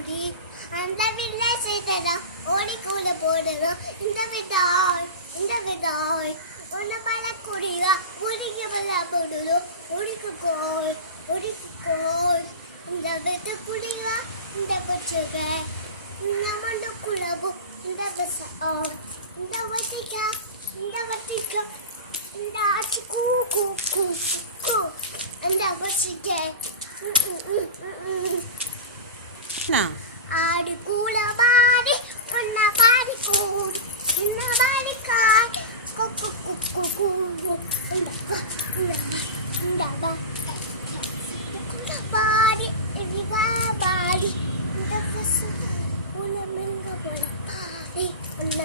கூடி அந்த வில்லை செய்தோம் ஓடிக்கூட போடுறோம் இந்த விதாய் ஒன்ன பல குடியா முடிக்க பல போடுறோம் ஓடிக்கோய் இந்த வித குடியா இந்த பச்சுக இந்த மண்டு குழம்பு இந்த பசா இந்த வட்டிக்கா இந்த ஆச்சி கூ கூ கூ கூ இந்த பசிக்க ஆடி கூல பாடி உன்ன பாடி கூடி இந்த பாடி காய் கொக்கு கொக்கு கூ இந்த பாடி எரிவா பாடி இந்த பசு உன்ன மெங்க போல பாடி உன்ன